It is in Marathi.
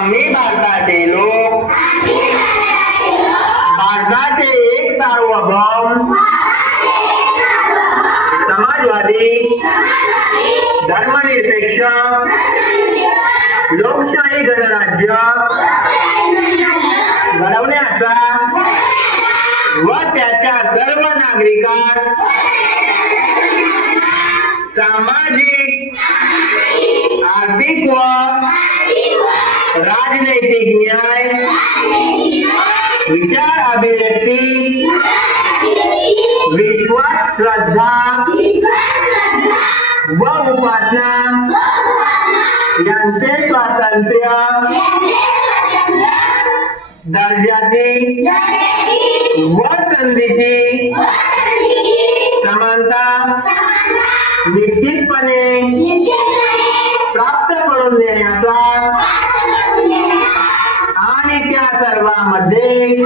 आम्ही भारताचे लोक भारताचे एक सार्वभौम समाजवादी धर्मनिरपेक्ष लोकशाही गणराज्य घडवण्याचा व त्याच्या सर्व नागरिकांस सामाजिक आर्थिक व राजनैतिक न्याय विचार अभिव्यक्ती विश्वास श्रद्धा व उपासना यांचे स्वातंत्र्य दर्जाची व संधीची समानता निश्चितपणे प्राप्त करून देण्याचा आणि त्या सर्वांमध्ये